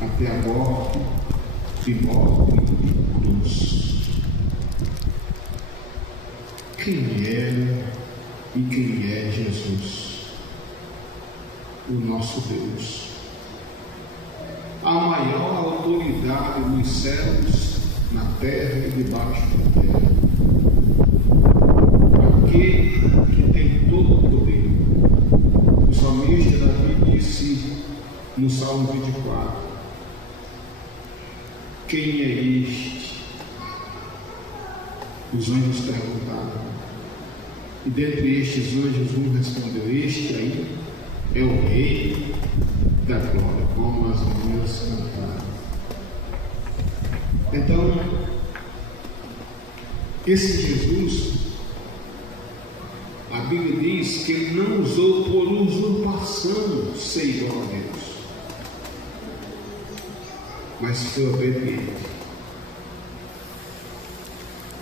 até a morte de cruz. Quem era e quem é Jesus? O nosso Deus. A maior autoridade nos céus, na terra e debaixo da terra. Aquele que tem todo o poder. O salmista Davi disse no Salmo 24: quem é este? Os anjos perguntaram. E dentre estes anjos um respondeu: este aí é o Rei da Glória, como as meninas cantaram. Então, esse Jesus, a Bíblia diz que ele não usou por usurpação ser igual a Deus, mas foi obediente.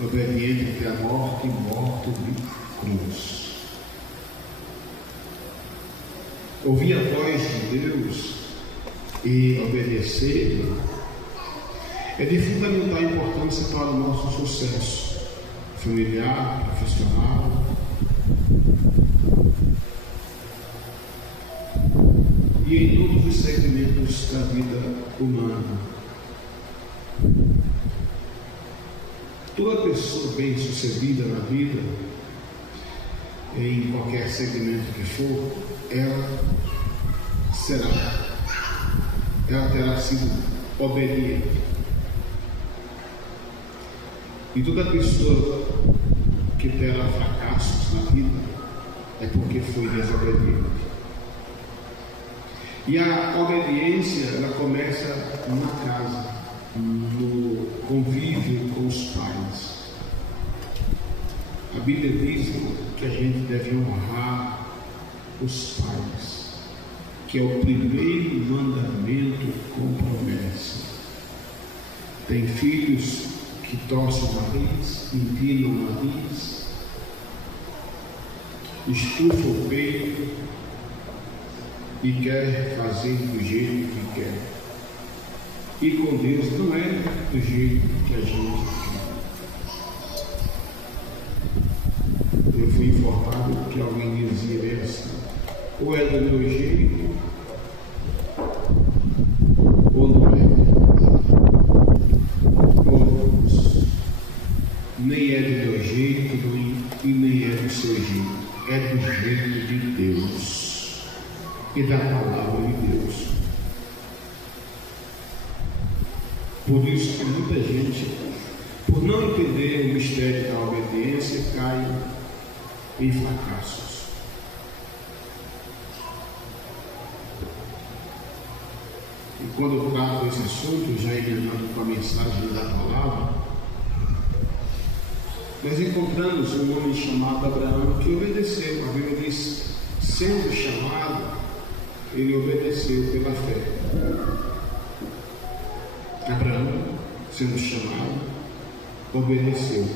Obediente até a morte e morte de cruz. Ouvir a voz de Deus e obedecer é de fundamental importância para o nosso sucesso familiar, profissional. E em todos os segmentos da vida humana. Toda pessoa bem-sucedida na vida, em qualquer segmento que for, ela terá sido obediente. E toda pessoa que terá fracassos na vida é porque foi desobediente. E a obediência, ela começa na casa, no convívio com os pais. A Bíblia diz que a gente deve honrar os pais, que é o primeiro mandamento com promessa. Tem filhos que torcem o nariz, inclinam o nariz, estufam o peito e quer fazer do jeito que quer. E com Deus não é do jeito que a gente quer. Eu fui informado que alguém dizia bem assim: ou é do meu jeito, ou não é. Ou nem é do meu jeito, e nem é do seu jeito. É do jeito de Deus e da palavra de Deus. Por isso que muita gente, por não entender o mistério da obediência, cai em fracassos. E quando eu trato esse assunto, já emendando com a mensagem da palavra, nós encontramos um homem chamado Abraão que obedeceu. A Bíblia diz: sendo chamado, ele obedeceu pela fé. Abraão, sendo chamado, obedeceu.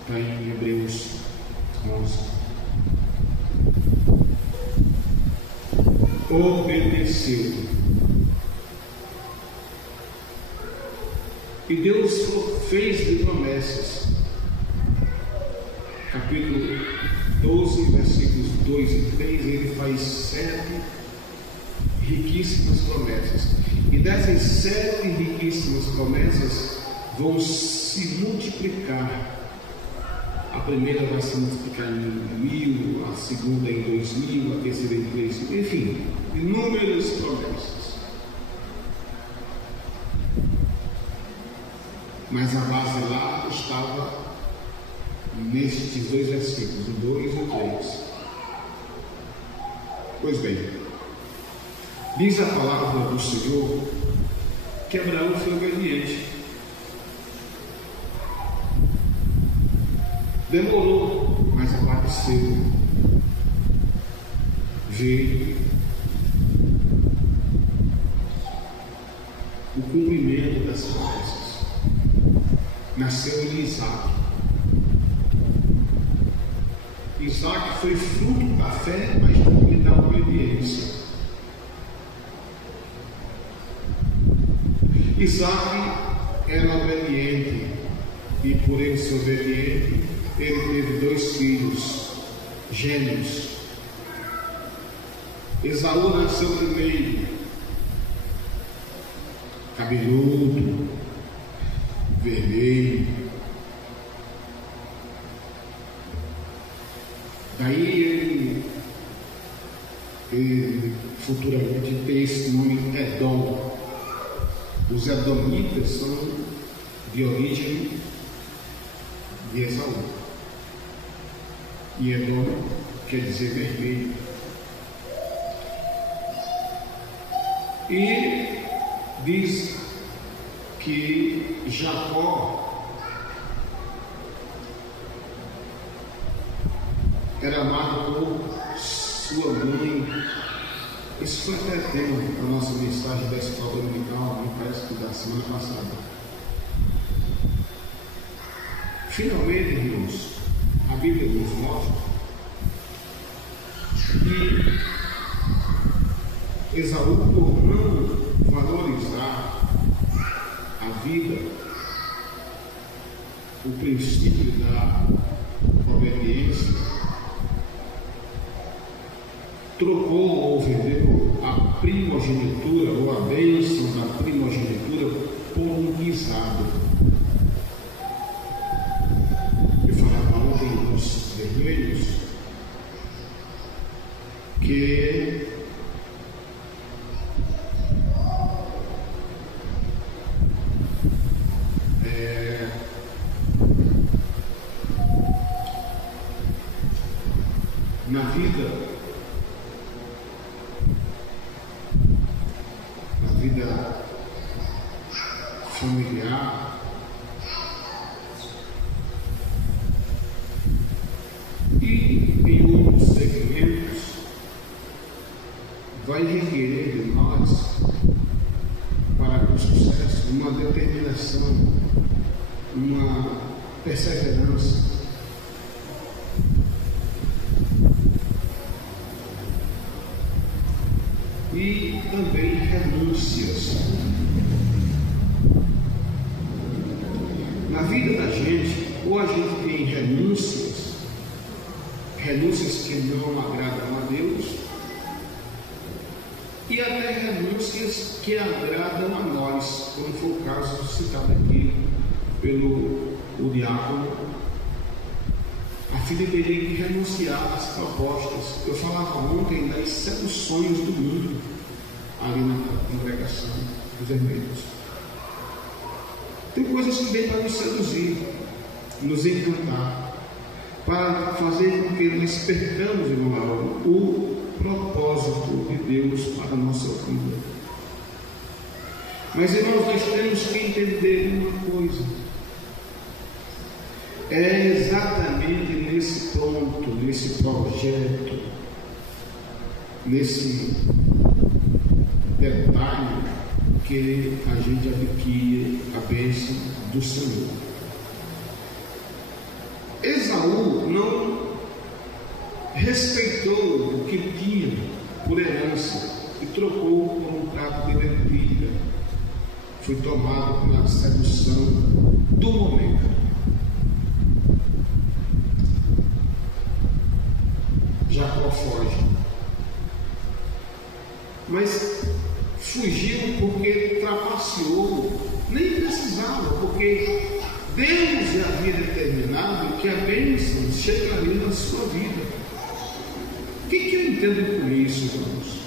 Está em Hebreus 11. Obedeceu. E Deus fez-lhe promessas. Capítulo 12, versículos 2 e 3, ele faz 7 riquíssimas promessas. E dessas 7 riquíssimas promessas vão se multiplicar. A primeira vai se multiplicar em 1000, a segunda em 2000, a terceira em 3000, enfim, inúmeras promessas. Mas a base lá estava nestes 2 versículos, o 2 e o 3. Pois bem, diz a palavra do Senhor que Abraão foi obediente. Demorou, mas apareceu. Veio o cumprimento das promessas. Nasceu em Isaac. Isaac foi fruto da fé, mas também da obediência. Isaac era obediente, e por ele ser obediente, ele teve 2 filhos gêmeos. Esaú nasceu primeiro, cabeludo, vermelho. Daí ele futuramente tem esse nome Edom. Os edomitas são de origem de Esaú. E Edom quer dizer vermelho. E diz que Jacó era amado por sua mãe. Isso foi até tema da nossa mensagem da escola dominical, me parece que da semana passada. Finalmente, irmãos, a Bíblia nos mostra que Esaú, por não valorizar a vida, o princípio da obediência, trocou ou vendeu a primogenitura ou a bênção da primogenitura por um guisado. Eu falava ontem nos vermelhos que na vida familiar, e em outros segmentos, vai requerer de nós, para o sucesso, uma determinação, uma perseverança. E também renúncias. Na vida da gente, ou a gente tem renúncias que não agradam a Deus, e até renúncias que agradam a nós, como foi o caso citado aqui pelo diácono. A filha dele que renunciar às propostas. Eu falava ontem das seduções do mundo ali na congregação dos vermelhos. Tem coisas que vêm para nos seduzir, nos encantar, para fazer com que nós percamos, irmão, o propósito de Deus para a nossa vida. Mas, irmãos, nós temos que entender uma coisa. É exatamente nesse ponto, nesse projeto, nesse detalhe, que a gente adquire a bênção do Senhor. Esaú não respeitou o que tinha por herança e trocou por um prato de lentilha. Foi tomado pela sedução do momento. Jacó foge, mas fugiu porque trapaceou, nem precisava, porque Deus já havia determinado que a bênção chegaria na sua vida. O que eu entendo com isso, irmãos?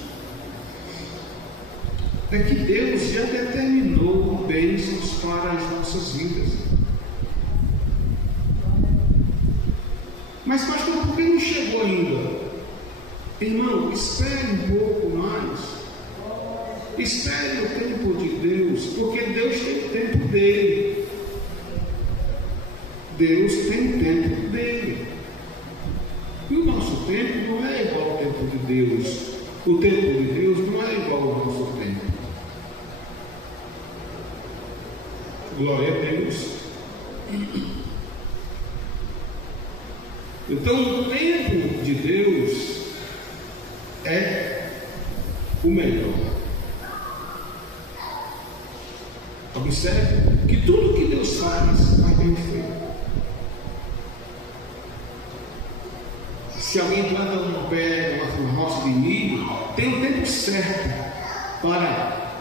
É que Deus já determinou bênçãos para as nossas vidas. Mas, pastor, por que não chegou ainda? Irmão, espere um pouco mais. Espere o tempo de Deus, porque Deus tem o tempo dele. Deus tem o tempo dele. E o nosso tempo não é igual ao tempo de Deus. O tempo de Deus não é igual ao nosso tempo. Glória a Deus. Então, o tempo de Deus é o melhor. Observe que tudo que Deus faz bem feito. Se alguém planta um pé, uma roça de milho, tem o tempo certo para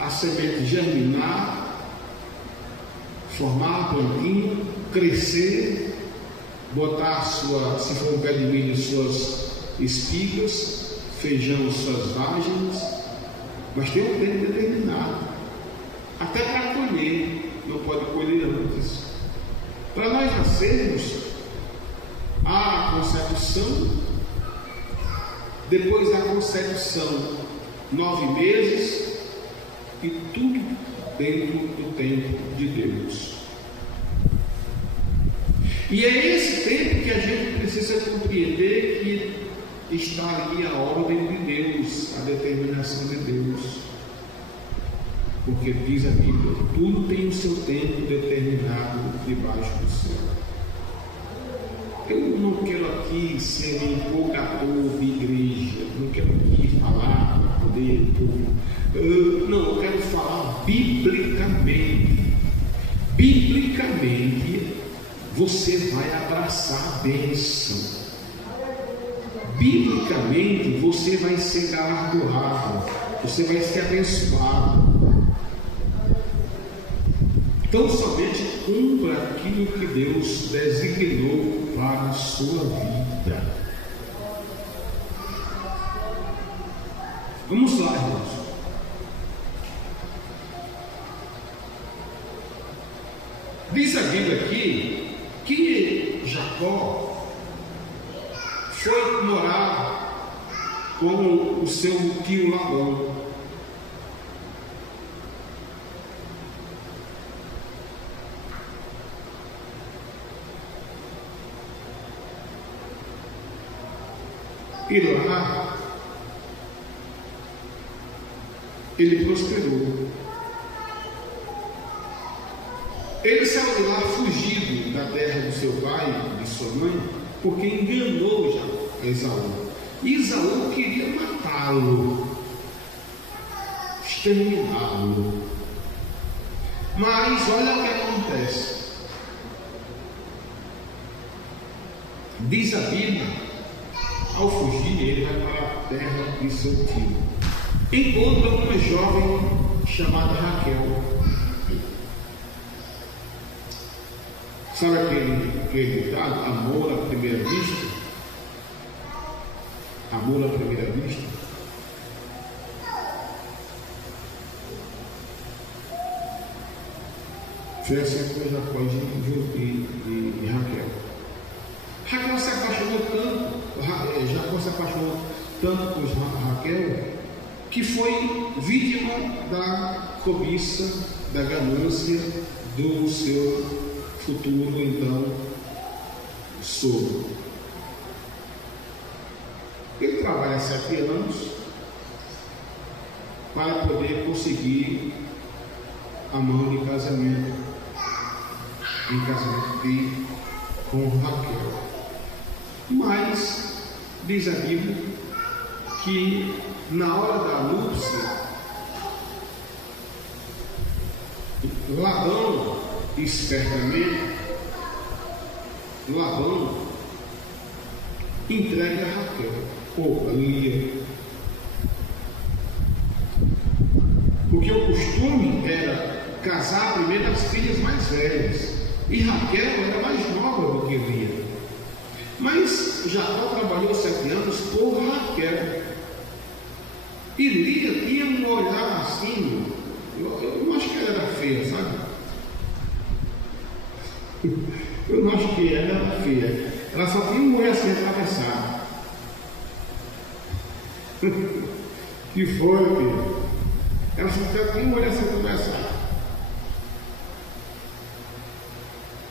a semente germinar, formar a plantinha, crescer, botar se for um pé de milho, suas espigas, feijão, suas vagens, mas tem um tempo determinado. Até para colher, não pode colher antes. Para nós nascermos, há a concepção, depois da concepção, 9 meses, e tudo dentro do tempo de Deus. E é esse tempo que a gente precisa compreender que está ali a ordem de Deus, a determinação de Deus. Porque diz a Bíblia, tudo tem o seu tempo determinado debaixo do céu. Eu não quero aqui ser empolgador de igreja, não quero aqui falar para poder. Não, eu quero falar biblicamente. Biblicamente, você vai abraçar a bênção. Biblicamente, você vai ser galardoado, você vai ser abençoado. Então, somente cumpra aquilo que Deus designou para a sua vida. Vamos lá, irmãos. Diz a Bíblia aqui que Jacó foi morar com o seu tio Labão. E lá ele prosperou. Ele saiu de lá fugido da terra do seu pai e de sua mãe, porque enganou já Esaú. E Esaú queria matá-lo, exterminá-lo. Mas olha o que acontece. Diz a Bíblia, ao fugir, ele vai para a terra de seu tio. Encontra uma jovem chamada Raquel. Sabe aquele ditado? Amor à primeira vista? Amor à primeira vista? Foi assim com Jacó e Raquel. Raquel se apaixonou tanto, Jacó se apaixonou tanto por Raquel, que foi vítima da cobiça, da ganância do seu futuro, então, sogro. Ele trabalha 7 anos para poder conseguir a mão de casamento, com Raquel. Mas diz a Bíblia que na hora da núpcia, Labão, espertamente, Labão entrega a Raquel, ou a Lia, porque o costume era casar primeiro as filhas mais velhas, e Raquel era mais nova do que Lia. Mas Jacó trabalhou 7 anos por Raquel. E Lia tinha um olhar assim, eu não acho que ela era feia, sabe? Eu não acho que ela era feia. Ela só tinha um olho assim atravessado. Que foi, filho? Ela só tinha um olho assim atravessado.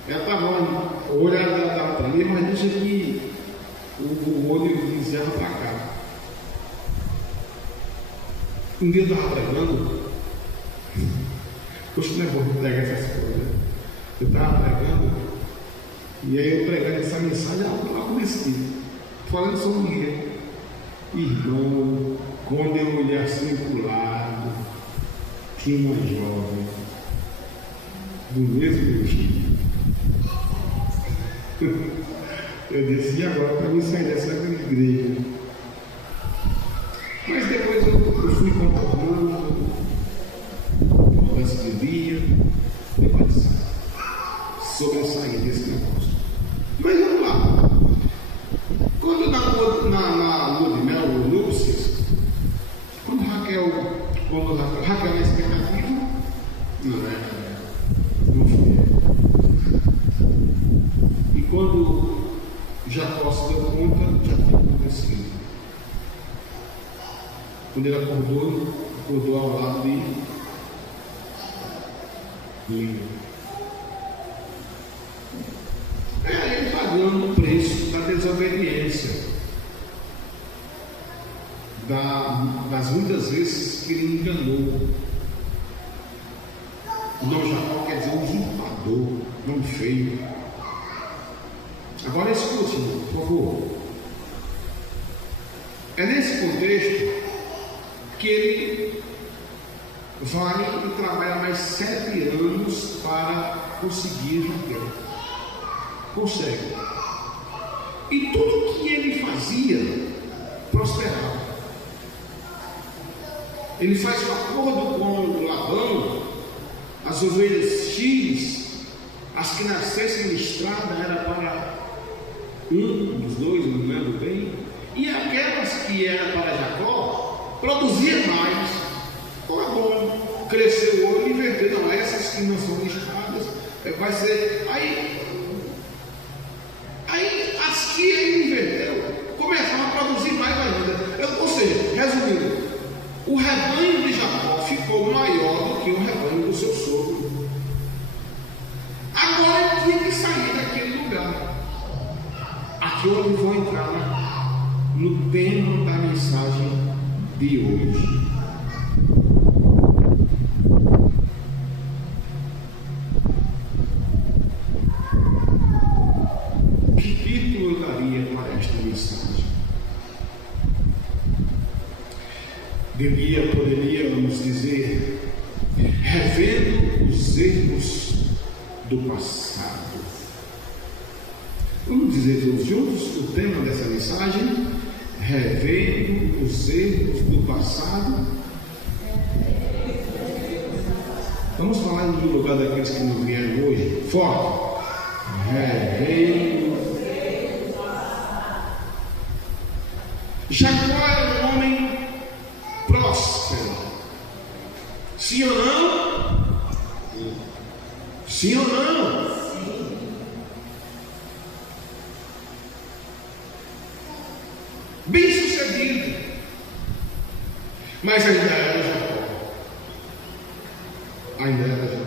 Ela estava, o olho dela estava para ali, mas deixa que o olho desviava para cá. Um dia eu estava pregando, poxa, não é bom pregar essas coisas. Eu estava pregando, e aí eu pregando essa mensagem, eu comecei falando sobre mulher. Irmão, quando eu olhei assim para o lado, tinha uma jovem do mesmo jeito. Eu disse, e agora para mim sair dessa igreja? Mas depois eu fui contornando, mudança de via, depois sobressair desse negócio. Mas vamos lá. Quando na lua de mel, o núpcias, quando Raquel na expectativa, não foi. E quando Jacó se deu conta, já tinha acontecido. Quando ele acordou ao lado de Lia. É ele pagando o preço da desobediência, das muitas vezes que ele enganou. Não, Jacó quer dizer usurpador, não feio. Agora escute, por favor. É nesse contexto que ele vai e trabalha mais 7 anos para conseguir Raquel. Consegue. E tudo que ele fazia prosperava. Ele faz um acordo com Labão, as ovelhas X, as que nascessem listrada era para um dos dois, eu não lembro bem, e aquelas que eram para Jacó produzia mais. Então é bom, cresceu o olho e inverter. Não, essas que não são listradas vai ser. Aí as que ele inverteu começaram a produzir mais ainda. Ou seja, resumindo, o rebanho de Jacó ficou maior do que o rebanho do seu sogro. Agora ele tinha que sair daquele lugar. Aqui eu vou entrar no tema da mensagem de hoje. Que título eu daria para esta mensagem? Poderíamos dizer, revendo os erros do passado. Vamos dizer todos juntos o tema dessa mensagem: revendo os erros do passado. Vamos falar no lugar daqueles que não vieram hoje. Forte. Revendo os erros do passado. Jacó era um homem próspero. Sim ou não? Sim ou não? Sim. Bem sucedido. Mas ainda era Jacó. Ainda era Jacó.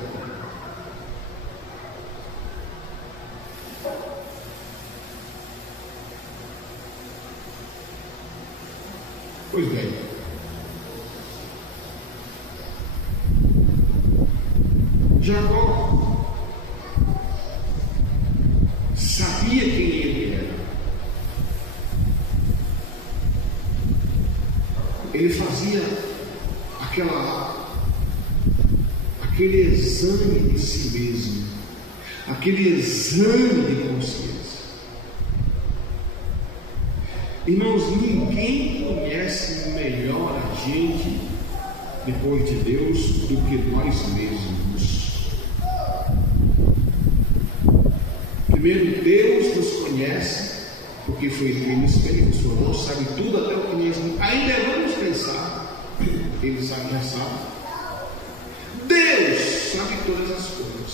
Pois bem. Jacó sabia quem ele era. Ele fazia aquele exame de si mesmo, aquele exame de consciência. Irmãos, ninguém conhece melhor a gente depois de Deus do que nós mesmos. Primeiro, Deus nos conhece, porque foi Ele que nos aperfeiçoou, sabe tudo até o que nós ainda vamos pensar. Ele sabe, já sabe. Deus sabe todas as coisas.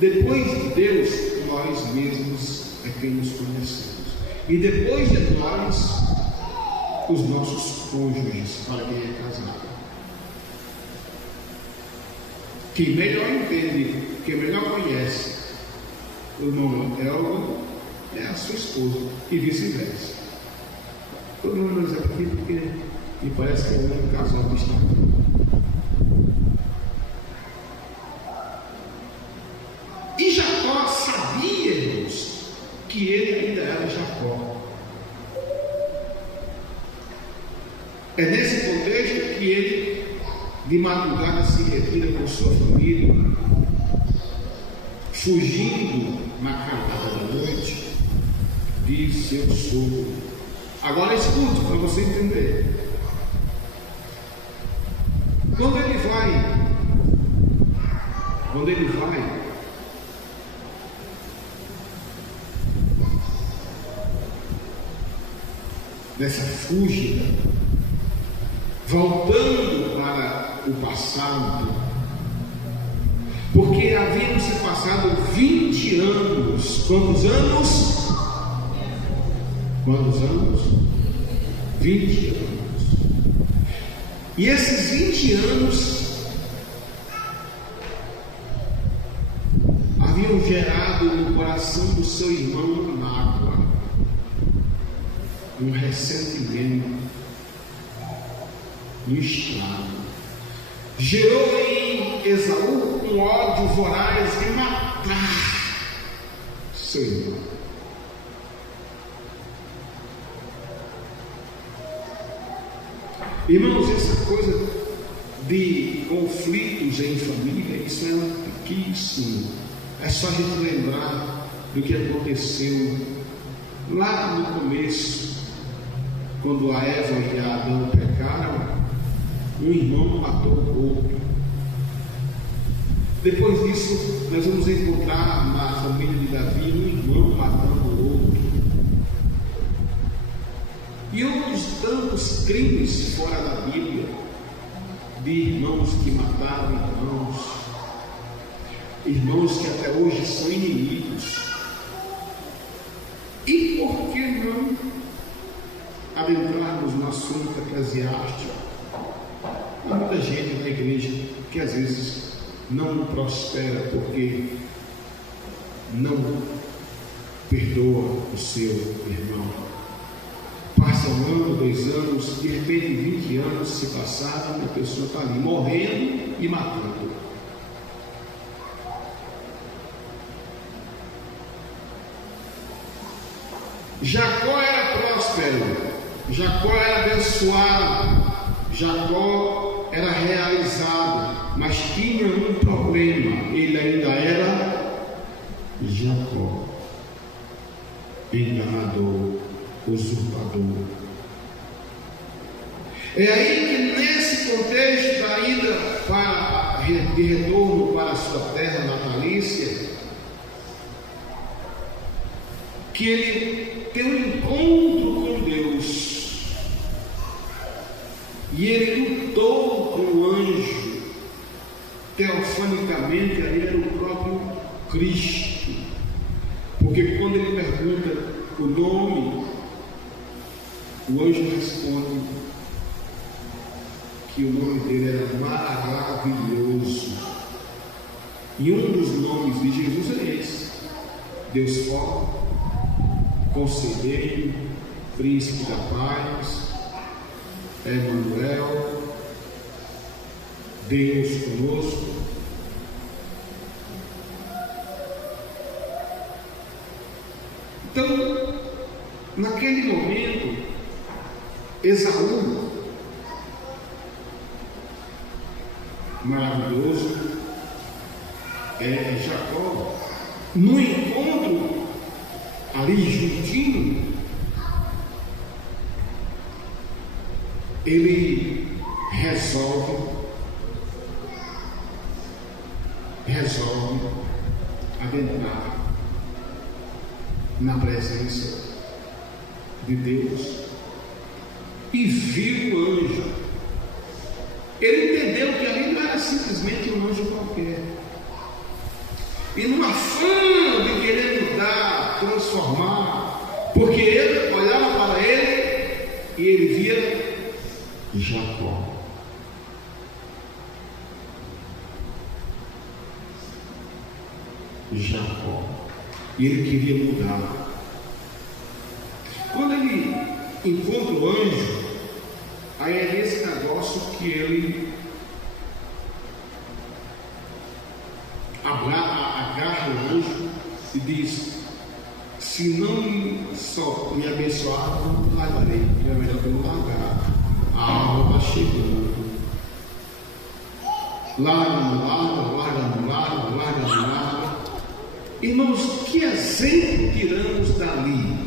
Depois de Deus, nós mesmos é quem nos conhecemos. E depois de nós, os nossos cônjuges, para quem é casado. Quem melhor entende, quem melhor conhece o irmão Elton é a sua esposa, e vice-versa. Todo mundo nos aqui porque me parece que é o único casal que está aqui. E Jacó sabia, irmãos, que ele ainda era Jacó. É nesse contexto que ele, de madrugada, se retira com sua família fugindo na calada da noite, disse: eu sou. Agora escute para você entender. Quando ele vai nessa fuga, voltando para o passado, porque haviam se passado 20 anos. Quantos anos? Quantos anos? 20 anos. E esses 20 anos haviam gerado no coração do seu irmão mágoa, um ressentimento, um estrago. Gerou em Esaú um ódio voraz de matar seu irmão. Irmãos, essa coisa de conflitos em família, isso é pouquíssimo. É só a gente lembrar do que aconteceu lá no começo, quando a Eva e a Adão pecaram. Um irmão matou o outro. Depois disso, nós vamos encontrar na família de Davi um irmão matando o outro. E outros tantos crimes fora da Bíblia, de irmãos que mataram irmãos que até hoje são inimigos. E por que não adentrarmos no assunto eclesiástico? Há muita gente na igreja que às vezes não prospera porque não perdoa o seu irmão. Passa um ano, 2 anos, de repente 20 anos se passaram e a pessoa está ali morrendo e matando. Jacó era próspero, Jacó era abençoado, Jacó era realizado, mas tinha um problema: ele ainda era Jacó, enganador, usurpador. É aí que, nesse contexto da ida de retorno para a sua terra natalícia, que ele tem um encontro com Deus. E ele lutou com o anjo. Teofanicamente, ali era o próprio Cristo. Porque quando ele pergunta o nome, o anjo responde que o nome dele era maravilhoso. E um dos nomes de Jesus é esse: Deus forte, Conselheiro, Príncipe da Paz, Emmanuel, Deus conosco. Então, naquele momento, Esaú, maravilhoso, Jacó, no encontro ali juntinho, ele resolve adentrar na presença de Deus e viu o anjo. Ele entendeu que ali não era simplesmente um anjo qualquer. E numa fã de querer mudar, transformar, porque ele olhava para ele e ele via Jacó. E ele queria mudar. Quando ele encontra o anjo, aí é nesse negócio que ele agarra o anjo e diz: se não só me abençoar, não largarei. É melhor que eu não largar. A alma está chegando. Larga. Irmãos, que exemplo tiramos dali?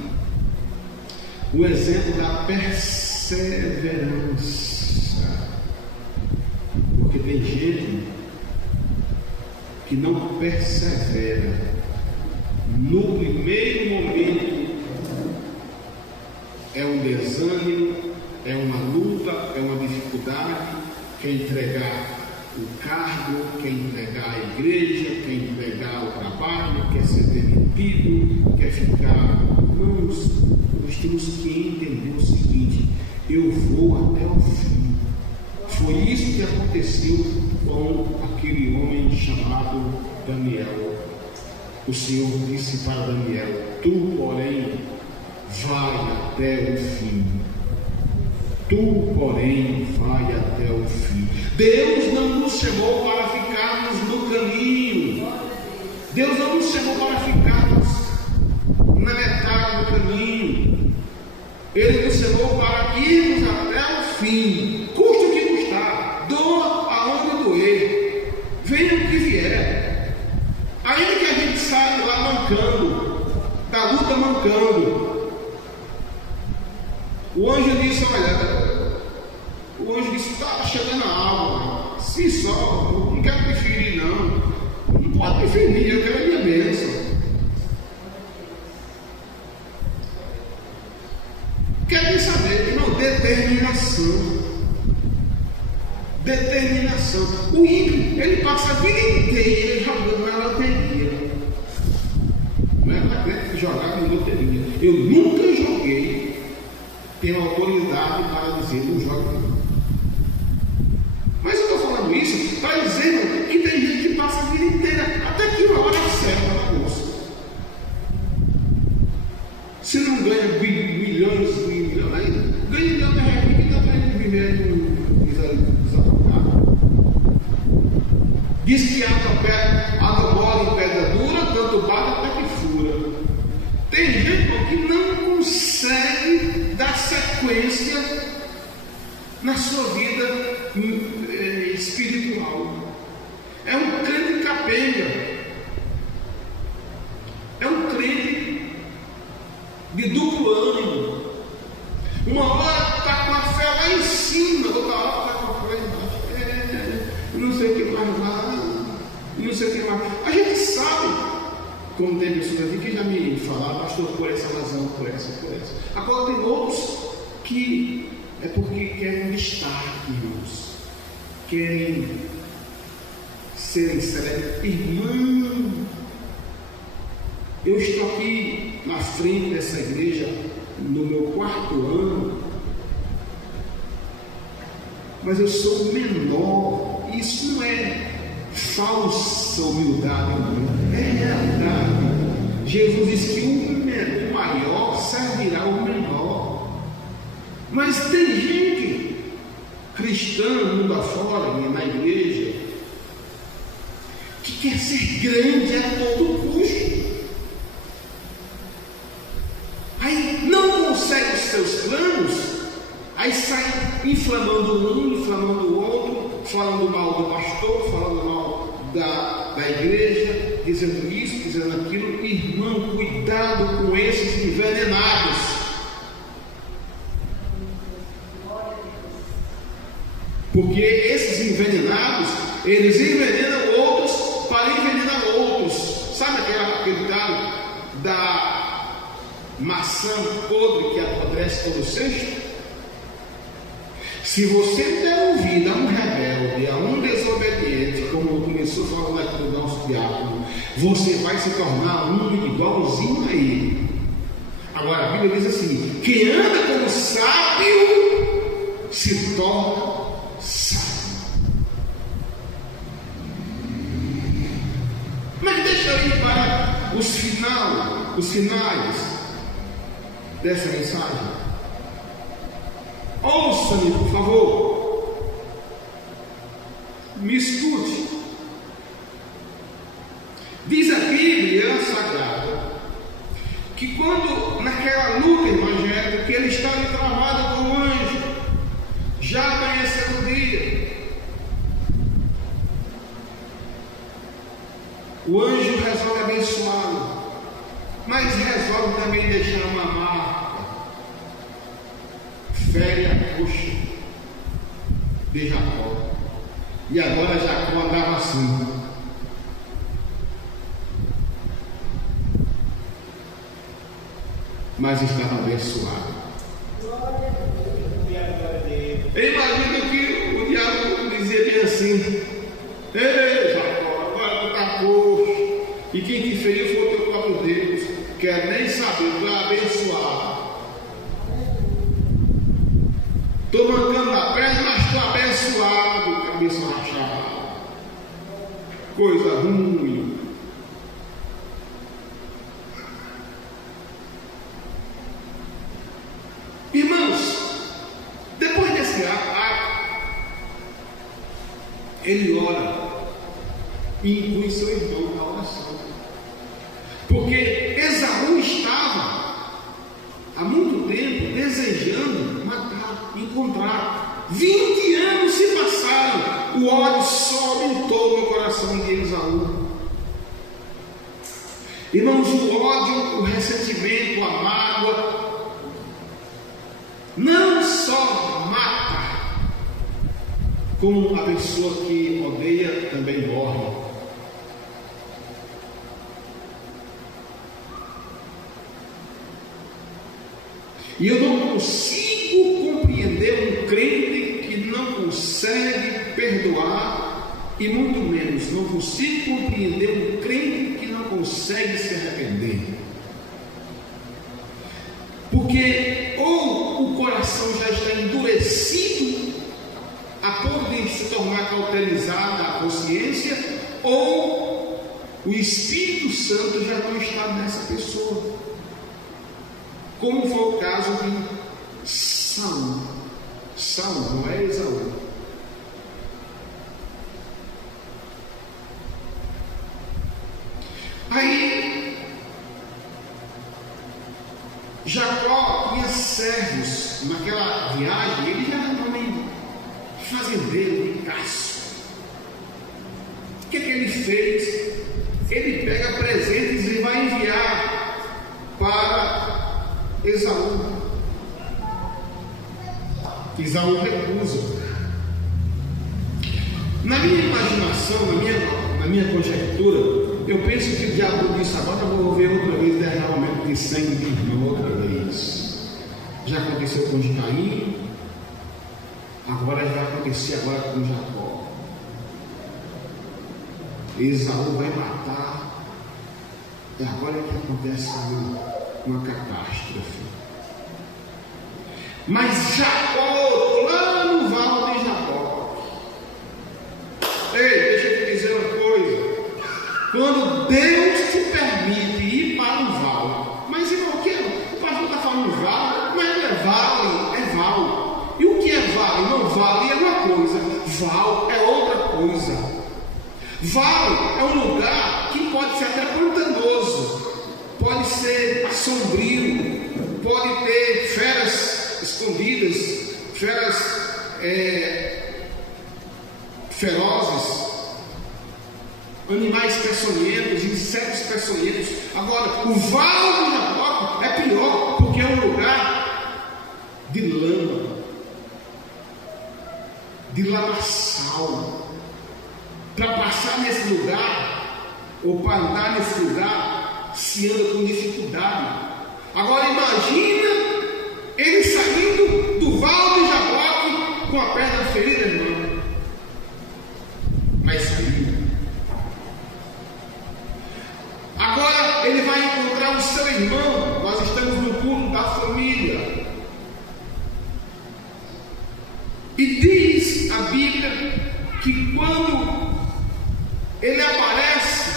O exemplo da perseverança. Porque tem gente que não persevera. No primeiro momento é um desânimo, é uma luta, é uma dificuldade, quer entregar o cargo, quer entregar a igreja, quer entregar o trabalho, quer ser demitido, quer ficar. Irmãos, nós temos que entender o seguinte: eu vou até o fim. Foi isso que aconteceu com aquele homem chamado Daniel. O Senhor disse para Daniel: tu, porém, vai até o fim. Tu, porém, vai até o fim. Deus não nos chamou para ficarmos no caminho. Deus não nos chamou para ficarmos na metade do caminho. Ele nos chamou para irmos até o fim. Custe o que custar, doa aonde doer, venha o que vier. Ainda que a gente saia lá mancando, da luta mancando. O anjo disse: olha, o anjo disse: está chegando a água, se só, não quero me ferir não pode me ferir, eu quero a minha bênção. Querem saber, irmão? Determinação. O ímpio, ele passa a vida inteira jogando na loteria. Não é para jogar na loteria. Eu nunca joguei. Tenho autoridade para dizer: não joga não. Mas eu estou falando isso para dizer que tem gente que passa a vida inteira, até que uma hora certa na bolsa. Se não ganha milhões, ganha milhão de reais, que dá para ele viver desapagado. Diz que água mole em pedra dura, tanto bate até que fura. Tem gente que não consegue dar sequência na sua vida espiritual. É um crente capenga. É um crente de duplo ânimo. Uma hora está com a fé lá em cima, outra hora está com a fé lá embaixo. Não sei o que mais lá, não sei o que mais. A gente sabe, como tem pessoas aqui que já me falaram: pastor, por essa razão, por essa. Agora tem outros que é porque querem estar, irmãos, querem serem célebres. Irmão, eu estou aqui na frente dessa igreja no meu 4º ano, mas eu sou menor. Isso não é falsa humildade, não. É realidade. Jesus disse que o maior servirá o menor. Mas tem gente cristã, mundo afora, na igreja, que quer ser grande a todo custo. Aí não consegue os seus planos, aí sai inflamando um, inflamando o outro, falando mal do pastor, falando mal da igreja, dizendo isso, dizendo aquilo. Irmão, cuidado com esses envenenados. Porque esses envenenados, eles envenenam outros para envenenar outros. Sabe aquele cara da maçã podre que apodrece todo o cesto? Se você der ouvido a um rebelde, a um desobediente, como começou falando aqui no nosso diácono, você vai se tornar um igualzinho a ele. Agora a Bíblia diz assim: quem anda como sábio se torna sábio. Mas deixa eu ir para os finais dessa mensagem. Ouça-me, por favor. Me escute. Diz a Bíblia Sagrada que quando naquela luta evangélica que ele estava travado com o anjo, já amanheceu o dia, O anjo resolve abençoá-lo, mas resolve também deixar uma marca, fere a coxa de Jacó. E agora Jacó andava assim. Mas estava abençoado. Eu imagino que o diabo dizia bem assim: ei, Jacó, agora tu está coxo, e quem te feriu foi o teu próprio Deus. Quer nem saber, tu é abençoado. Estou mancando a perna, mas estou abençoado, cabeça rachada. Coisa ruim. Irmãos, depois desse ato, ele ora e inclui seu irmão na oração. Porque Esaú estava há muito tempo desejando matar, encontrar. 20 anos se passaram, o ódio só aumentou no coração de Esaú. Irmãos, o ódio, o ressentimento, a mágoa não só mata, como a pessoa que odeia também morre. E eu não consigo compreender um crente que não consegue perdoar, e muito menos não consigo compreender um crente que não consegue se arrepender. Porque ou o coração já está endurecido a ponto de se tornar cauterizada a consciência, ou o Espírito Santo já não está nessa pessoa. Como foi o caso de Saul. Saul, não é Esaú. Aí Jacó tinha servos naquela viagem. Ele já era um homem fazendeiro, ricaço. O que ele fez? Ele pega presentes e vai enviar para Esaú. Esaú recusa. Na minha imaginação, na minha conjectura, eu penso que o diabo disse: agora eu vou ver outra vez derramamento de sangue de irmão outra vez. Já aconteceu com Caim, agora vai acontecer agora com Jacó. Esaú vai matar, e agora é que acontece uma catástrofe. Mas Jacó, lá no vale de Jacó. Ei, deixa eu te dizer uma coisa. Quando Deus te permite ir para um vale, mas irmão, o que é? O pastor está falando vale, mas não é vale, é val. E o que é vale? Não, vale é uma coisa, val é outra coisa. Vale é um lugar que pode ser até pantanoso, pode ser sombrio, pode ter feras escondidas, feras ferozes, animais peçonhentos, insetos peçonhentos. Agora, o vale de Jacó é pior, porque é um lugar de lama, de lamaçal. Para passar nesse lugar, ou para andar nesse lugar, se anda com dificuldade. Agora imagina ele saindo do vale de Jaboque com a perna ferida, irmão. Mas saiu. Agora ele vai encontrar o seu irmão. Nós estamos no culto da família. E diz a Bíblia que quando ele aparece,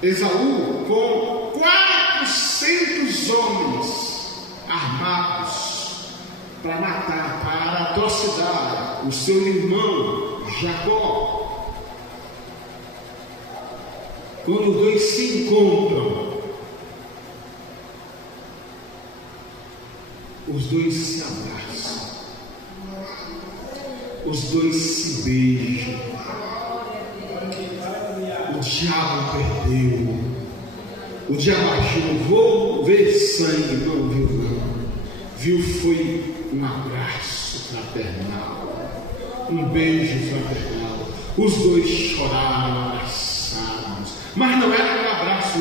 Esaú, com 400 homens armados para matar, para atrocidar o seu irmão Jacó. Quando os dois se encontram, os dois se abraçam, os dois se beijam, diabo perdeu. O diabo achou, vou ver sangue, não viu não. Viu foi um abraço fraternal, um beijo fraternal. Os dois choraram abraçados, mas não era um abraço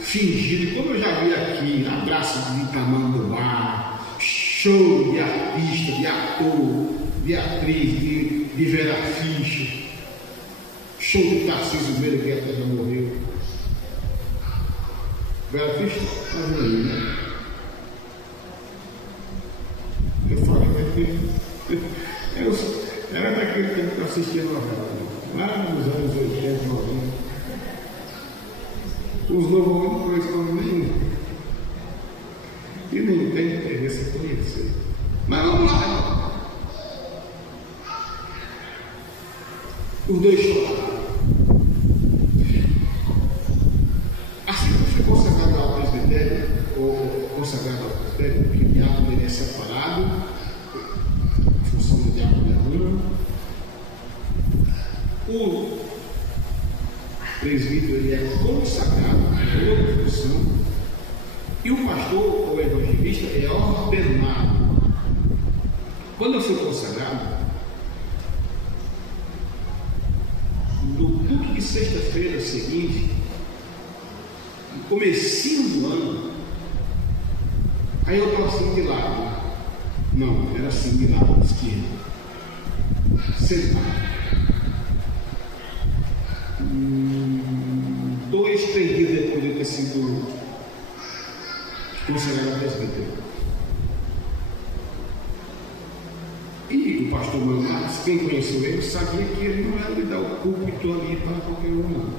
fingido, como eu já vi aqui, abraço de tamanduá, show de artista, de ator, de atriz, de Vera Fischer, show de Tarcísio Meira, que até já morreu. Vera Fischer, está vendo aí, né? Eu falei que era daquele tempo que eu assistia novela, lá nos anos 80, 90. Os novos não conhecem nenhum. E nem tem interesse em conhecer. Mas vamos lá. Os dois choraram. Assim que eu fui consagrado ao presbitério, ou consagrado ao presbitério, porque o diácono ele é separado, a função do diácono é uma. O presbítero ele é consagrado, é outra função. E o pastor ou evangelista é ordenado. Quando eu fui consagrado, no culto de sexta-feira seguinte, no comecinho do ano, aí eu estava assim de lado. Não, era assim de lado esquerdo. Sentado. 2, 3 dias depois de eu ter sido consagrado presbítero. E o pastor Mano Marcos, quem conheceu ele, sabia que ele não era de dar o púlpito ali para qualquer um, não.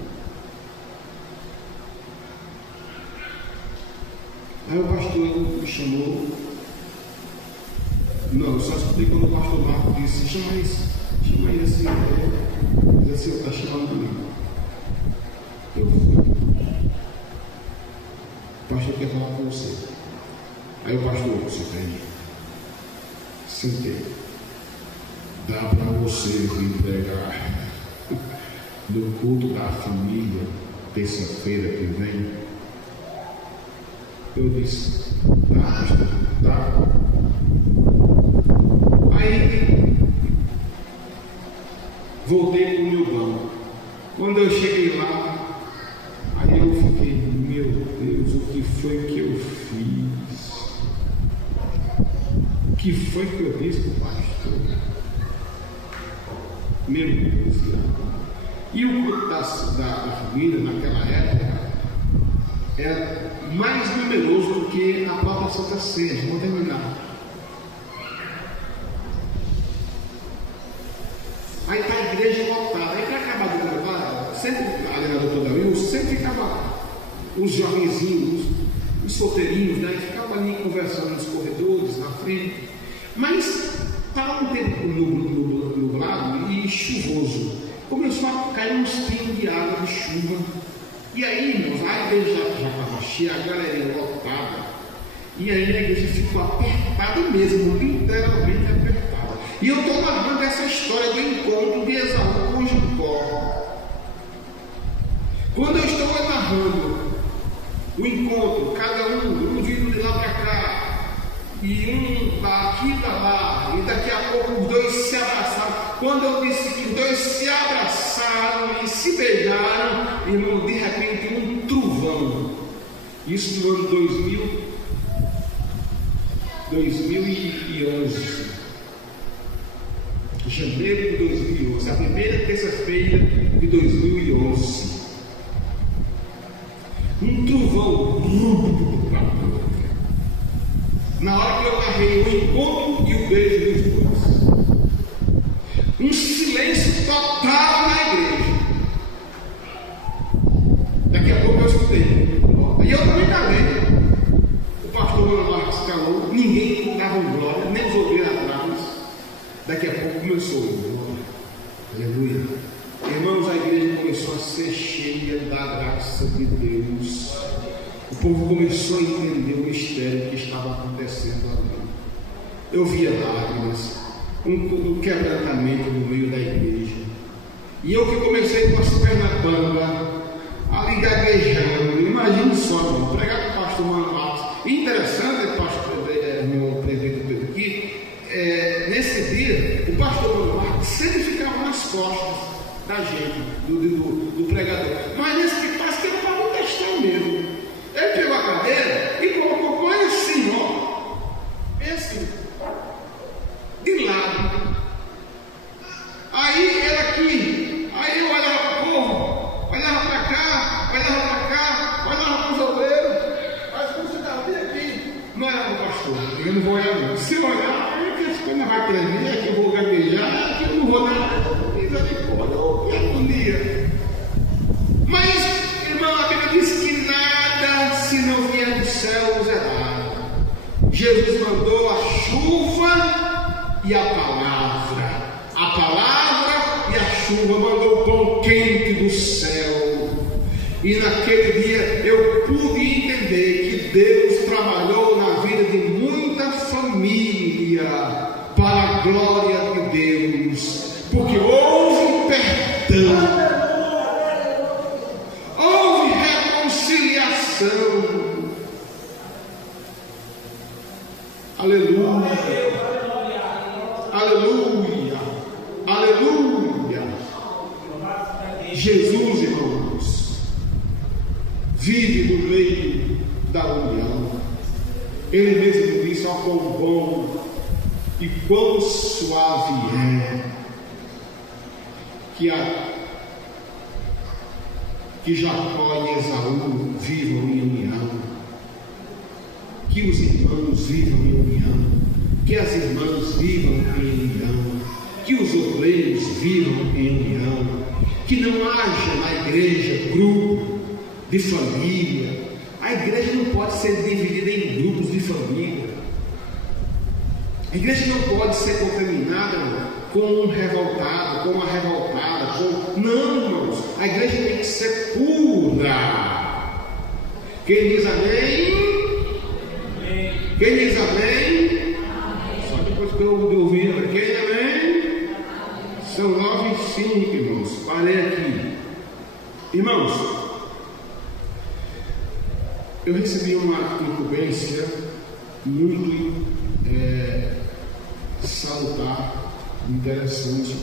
Aí o pastor me chamou. Não, eu só escutei quando o pastor Marcos disse: chama ele assim, diz assim, está chamando comigo. Eu fui. O pastor quer falar com você. Aí o pastor, você tem. Sentei. Dá para você vir pregar no culto da família, terça-feira que vem? Eu disse, dá, pastor, dá. Aí voltei para o meu banco. Quando eu cheguei lá, aí eu fiquei, meu Deus, o que foi que eu fiz? O que foi que eu disse para o pastor? Meu Deus. E o culto da família naquela época era mais numeroso do que a própria Santa Ceia. Vou terminar. Aí está a igreja lotada. Aí para acabar de gravar, sempre ali na doutora Wilson, sempre ficava os jovenzinhos, os solteirinhos, né? Ficavam ali conversando nos corredores, na frente. Mas estava um tempo nublado e chuvoso. Começou a cair uns pingos de água de chuva. E aí, irmãos, a igreja já estava cheia, a galerinha lotada. E aí a igreja ficou apertada mesmo, literalmente apertada. E eu estou narrando essa história do encontro de Esaú com Jacó. Quando eu estou narrando o encontro, cada um vindo de lá para cá, e um daqui para lá, e daqui a pouco os dois se abraçaram. Quando eu disse que os dois se abraçaram e se beijaram, irmão, de repente um trovão. Isso no ano 2011. Janeiro de 2011, a primeira terça-feira de 2011. Um trovão. Na hora que eu narrei o encontro e o beijo dos dois, um silêncio total na igreja. Daqui a pouco eu escutei. E eu também calei. O pastor Mano Marcos calou, ninguém dava um glória, nem os obreiros atrás. Daqui a pouco começou o glória. Aleluia. Irmãos, a igreja começou a ser cheia da graça de Deus. O povo começou a entender o mistério que estava acontecendo ali. Eu via lágrimas, um quebrantamento no meio da igreja. E eu que comecei com as pernas bamba, e gaguejando. Imagine só, irmão, pregar com o pastor Mano Marcos. Interessante, meu presbítero Pedro aqui, nesse dia, o pastor Mano Marcos sempre ficava nas costas da gente, do pregador. Mas nesse que parece que ele estava um textão mesmo. Ele pegou a cadeira e colocou com ele assim, ó. Bem assim. De lado. Aí ele aqui. Aí eu olhava para o povo, olhava para cá, olhava para os obreiros. Mas quando você estava bem aqui, não era para o pastor. Eu não vou olhar não. Se eu olhar, aí que essa coisa vai tremer, que eu vou gaguejar, que eu não vou dar. Misericórdia, que agonia. Mas, irmão, a Bíblia diz que nada, se não vier do céu, nos é dado. Jesus mandou a chuva e a palavra. A palavra e a chuva, mandou o pão quente do céu. E naquele dia eu pude entender que Deus trabalhou na vida de muita família para a glória de Deus, porque houve perdão, houve reconciliação. Aleluia, aleluia, aleluia. Jesus, irmãos, vive no meio da união. Ele mesmo disse: ó, quão bom e quão suave é que Jacó e Esaú vivam em união, que os irmãos vivam em união, que as irmãs vivam em união, que os obreiros vivam em união, que não haja na igreja grupo de família. A igreja não pode ser dividida em grupos de família. A igreja não pode ser contaminada com um revoltado, com uma revoltada, não, irmãos. A igreja tem que ser pura. Quem diz amém? Quem diz amém? Só depois que eu ouvir, quem amém? São 9h05, irmãos. Parei aqui. Irmãos, eu recebi uma incumbência muito salutar, interessante.